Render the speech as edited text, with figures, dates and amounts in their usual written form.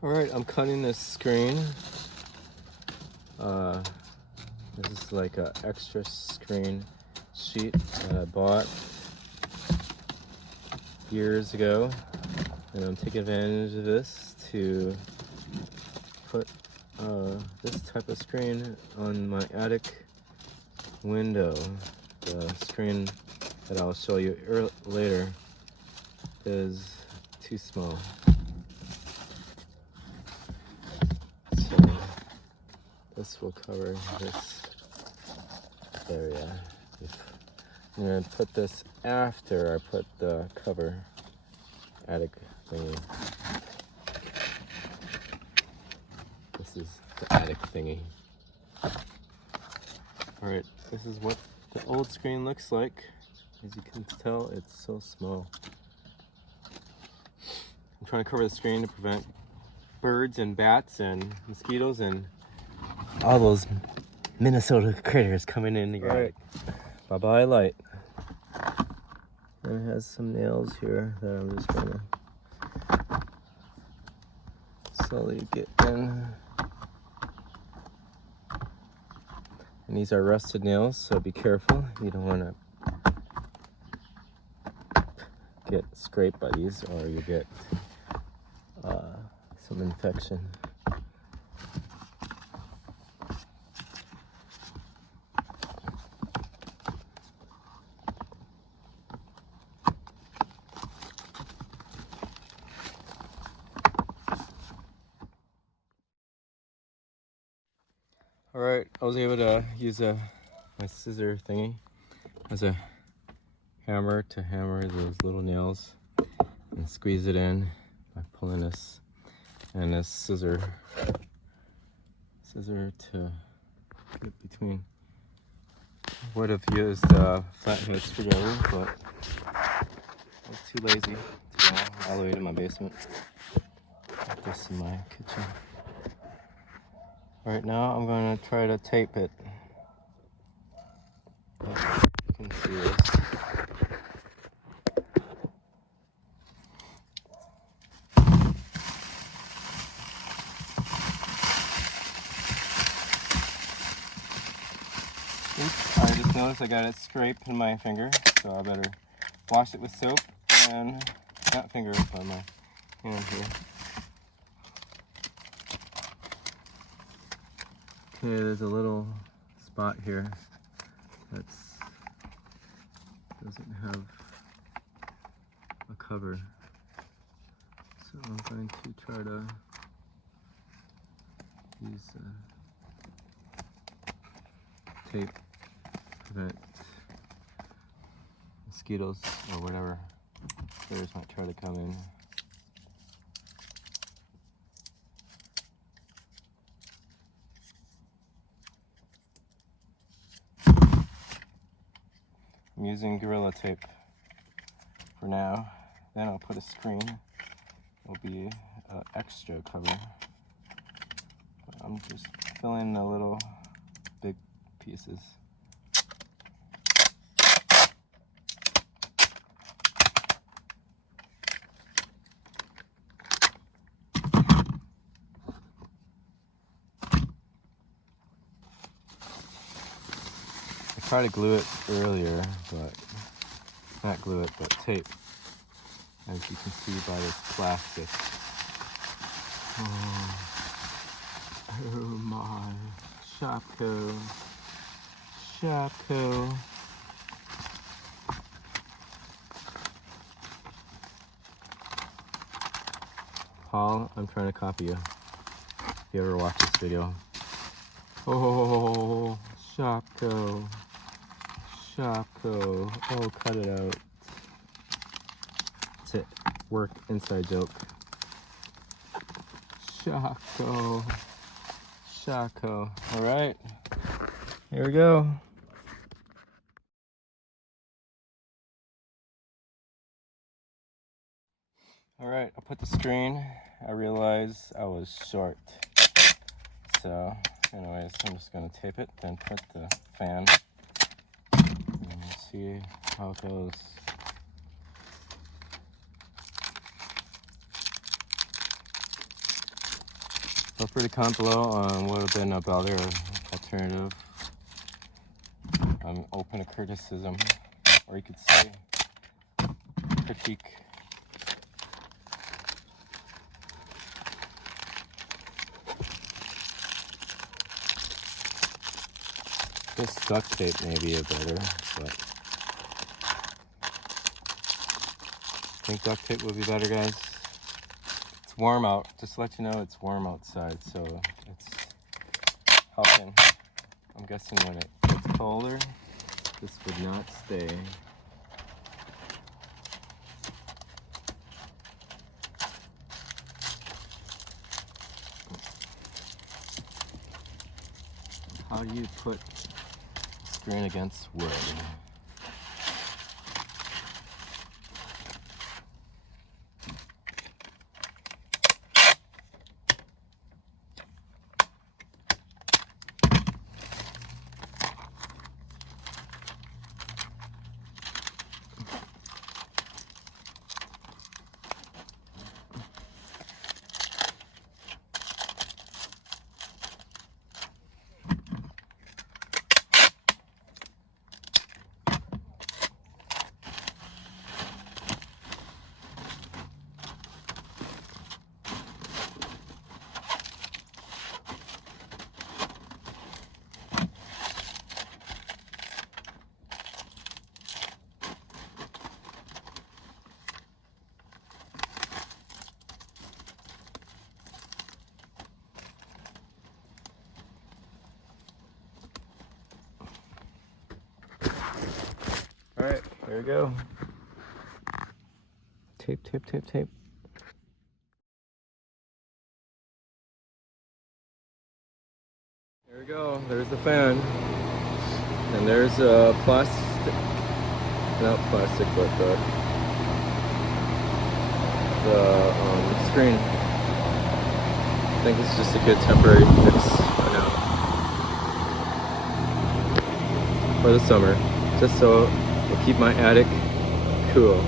Alright, I'm cutting this screen. This is like an extra screen sheet that I bought years ago, and I'm taking advantage of this to put this type of screen on my attic window. The screen that I'll show you later is too small. So this will cover this area. I'm going to put this after I put the cover attic thingy. This is the attic thingy. Alright, this is what the old screen looks like. As you can tell, it's so small. I'm trying to cover the screen to prevent birds and bats and mosquitoes and all those Minnesota critters coming in the yard. Bye-bye light. And it has some nails here that I'm just gonna slowly get in. And these are rusted nails, so be careful. You don't want to get scraped by these, or you get some infection. Alright, I was able to use my scissor thingy as a hammer to hammer those little nails and squeeze it in by pulling this, and this scissor to get between. Would have used a flathead screwdriver, but I was too lazy to go all the way to my basement. Put this in my kitchen. Right now I'm going to try to tape it. You can see this. Oops, I just noticed I got it scraped in my finger, so I better wash it with soap and not finger, but my hand here. Okay, there's a little spot here that doesn't have a cover, so I'm going to try to use tape to prevent mosquitoes or whatever critters might try to come in. I'm using Gorilla Tape for now. Then I'll put a screen. Will be an extra cover. But I'm just filling the little big pieces. I tried to glue it earlier, but not glue it, but tape, as you can see by this plastic. Oh my, Shopko. Paul, I'm trying to copy you. If you ever watch this video. Oh, Shopko. Oh, cut it out. It's a work inside joke. Shopko. All right, here we go. All right, I put the screen. I realized I was short. So, anyways, I'm just gonna tape it, then put the fan. And see how it goes. Feel free to comment below on what would have been a better alternative. I'm open to criticism, or you could say critique. This duct tape may be a better, but I think duct tape would be better, guys. It's warm out. Just to let you know, it's warm outside, so it's helping. I'm guessing when it gets colder, this would not stay. How do you put screen against wood? All right, there we go. Tape, tape, tape, tape. There we go. There's the fan. And there's a plastic, not plastic, but the screen. I think it's just a good temporary fix for now. For the summer. Just so it'll keep my attic cool.